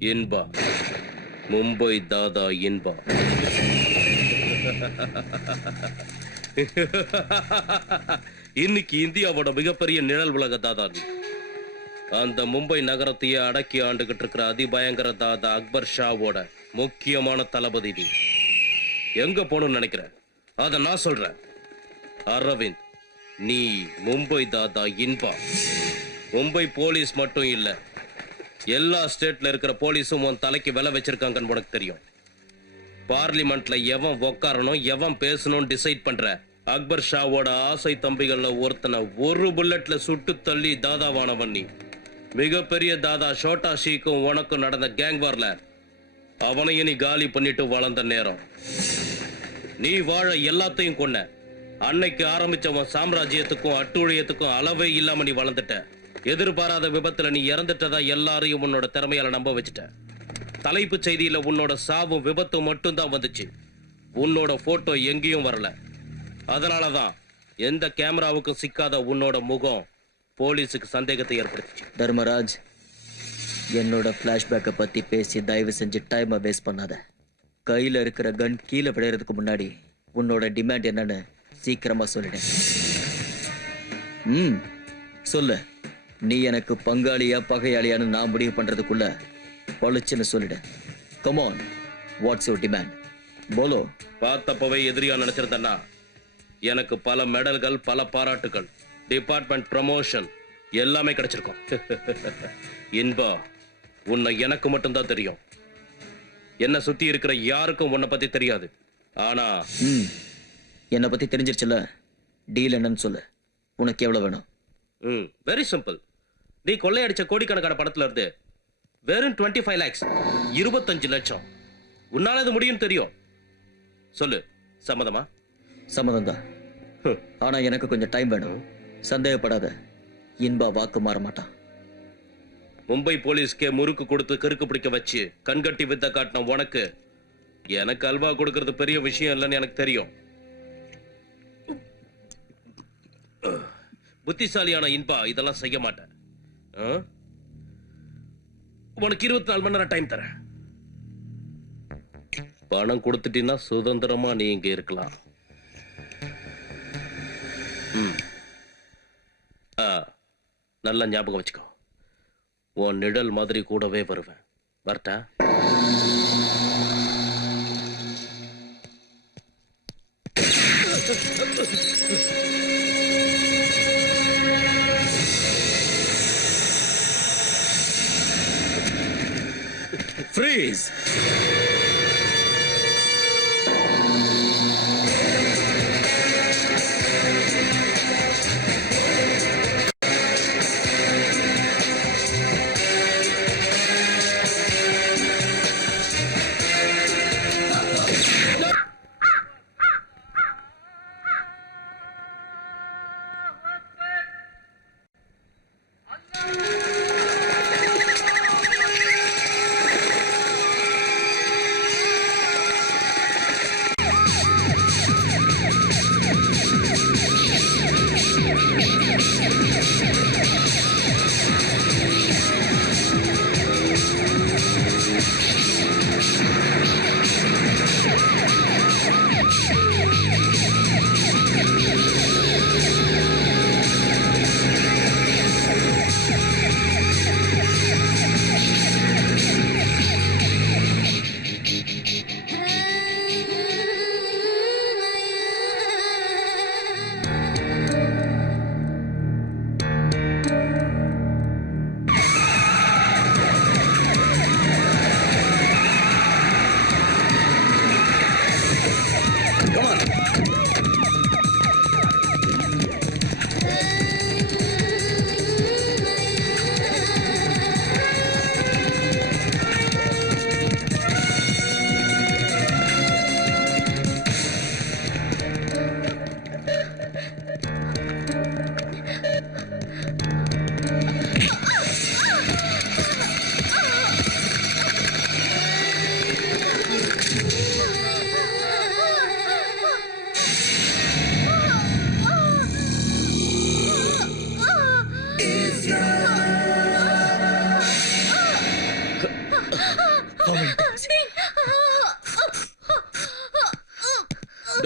இன்பா மும்பை தாதா இன்பா இன்னைக்கு இந்தியாவோட மிகப்பெரிய நிழல் உலக தாதா நீ. அந்த மும்பை நகரத்தையே அடக்கி ஆண்டுகிட்டு இருக்கிற அதிபயங்கர தாதா அக்பர் ஷாவோட முக்கியமான தளபதி நீ. எங்க போகணும்னு நினைக்கிற? அத நான் சொல்றேன். அரவிந்த் நீ மும்பை தாதா இன்பா மும்பை போலீஸ் மட்டும் இல்லை எல்லா ஸ்டேட்ல இருக்கிற போலீஸும் உன் தலைக்கு விலை வச்சிருக்காங்கன்னு உனக்கு தெரியும். பார்லிமெண்ட்ல எவன் உக்காரணும் எவன் பேசணும்னு டிசைட் பண்ற அக்பர் ஷாவோட ஆசை தம்பிகள்ல ஒருத்தனை ஒரு புல்லட்ல சுட்டு தள்ளி தாதாவானவன் நீ. மிகப்பெரிய தாதா ஷோட்டா ஷீக்கும் உனக்கும் நடந்த கேங் வார்ல அவனையும் நீ காலி பண்ணிட்டு வளர்ந்த நேரம். நீ வாழ எல்லாத்தையும் கொன்ன. அன்னைக்கு ஆரம்பிச்சவன் சாம்ராஜ்யத்துக்கும் அட்டூழியத்துக்கும் அளவே இல்லாம நீ வளர்ந்துட்ட. எதிர்பாராத விபத்துல நீ இறந்துட்டதா எல்லாரையும் உன்னோட திறமையால நம்ப வச்சுட்ட. தலைப்பு செய்தியில உன்னோட சாவும் விபத்தும் மட்டும்தான் வந்துச்சு. உன்னோட போட்டோ எங்கேயும் வரல. அதனாலதான் எந்த கேமராவுக்கும் சிக்காத உன்னோட முகம் போலீஸுக்கு சந்தேகத்தை ஏற்படுத்துச்சு. தர்மராஜ் என்னோட ஃப்ளாஷ்பேக்கை பற்றி பேசி தயவு செஞ்சு டைமை வேஸ்ட் பண்ணாத. கையில் இருக்கிற கன் கீழே விளையிறதுக்கு முன்னாடி உன்னோட டிமாண்ட் என்னன்னு சீக்கிரமாக சொல்லிடு. ம் சொல்லு. நீ எனக்கு பங்காளியா பகையாளியான்னு நான் முடிவு பண்ணுறதுக்குள்ள பொழிச்சுன்னு சொல்லிடு. Come on what's your demand polo பார்த்தப்பவே எதிரியா நினைச்சிருந்தேன்னா எனக்கு பல மெடல்கள் பல பாராட்டுகள் டிபார்ட்மெண்ட் ப்ரமோஷன் எல்லாமே கிடைச்சிருக்கும். இன்பா உன்னை எனக்கு மட்டும்தான் தெரியும். என்னை சுத்தி இருக்கிற யாருக்கும் உன்னை பத்தி தெரியாது. ஆனா என்னை பற்றி தெரிஞ்சிருச்சுல டீல் என்னன்னு சொல்லு. உனக்கு எவ்வளோ வேணும்? ம் வெரி சிம்பிள் நீ கொள்ளையடிச்ச கோடிக்கணக்கான படத்துல இருந்து வெறும் டுவெண்ட்டி ஃபைவ் லேக்ஸ் இருபத்தஞ்சு லட்சம். உன்னால இது முடியும் தெரியும். சொல்லு சம்மதமா? சம்மதம் தான். ஆனா எனக்கு கொஞ்சம் டைம் வேணும். சந்தேகப்படாத. இன்பா வாக்கு மாற மாட்டான். மும்பை போலீஸ்க்கே முறுக்கு கொடுத்து கிறுக்கு பிடிக்க வச்சு கண்கட்டி வித்த காட்டின உனக்கு எனக்கு அல்வா கொடுக்கறது பெரிய விஷயம் இல்லைன்னு எனக்கு தெரியும். புத்திசாலியான இன்பா இதெல்லாம் செய்ய மாட்டேன்? உனக்கு இருபத்தி நாலு மணி நேரம் டைம் தரேன். பணம் கொடுத்துட்டீங்கன்னா சுதந்திரமா நீ இங்க இருக்கலாம். நல்லா ஞாபகம் வச்சுக்கோ. உன் நிழல் மாதிரி கூடவே வருவேன். வரட்டா? Freeze!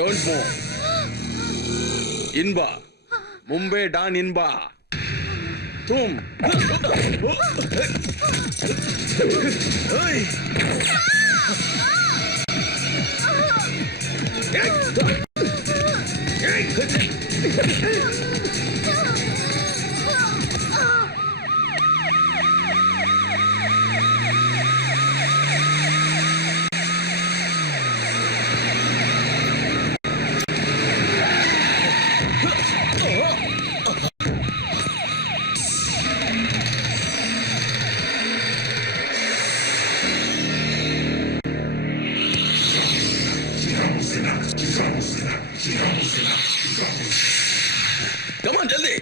Don't move Inba Mumbai don Inba Dhoom on जल्दी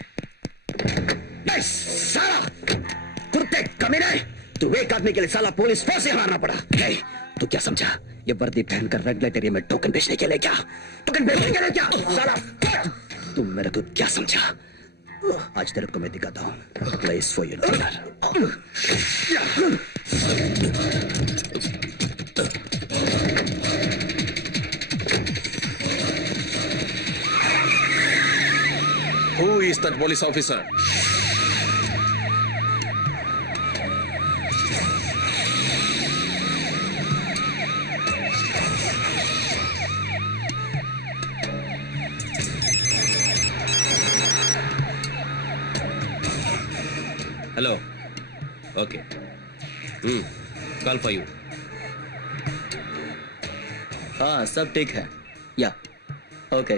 नाइस साला कुत्ते कमीने तू एक आदमी के लिए साला पुलिस फोर्स से हारना पड़ा। नहीं तू क्या समझा? ये वर्दी पहनकर रेड लाइट एरिया में टोकन बेचने के लिए क्या? टोकन बेचने के लिए क्या? साला? तुम मेरा खुद क्या समझा? आज तेरे को मैं दिखाता हूँ। Place for you Who is that police officer? Hello okay hmm call for you हाँ सब ठीक है या ओके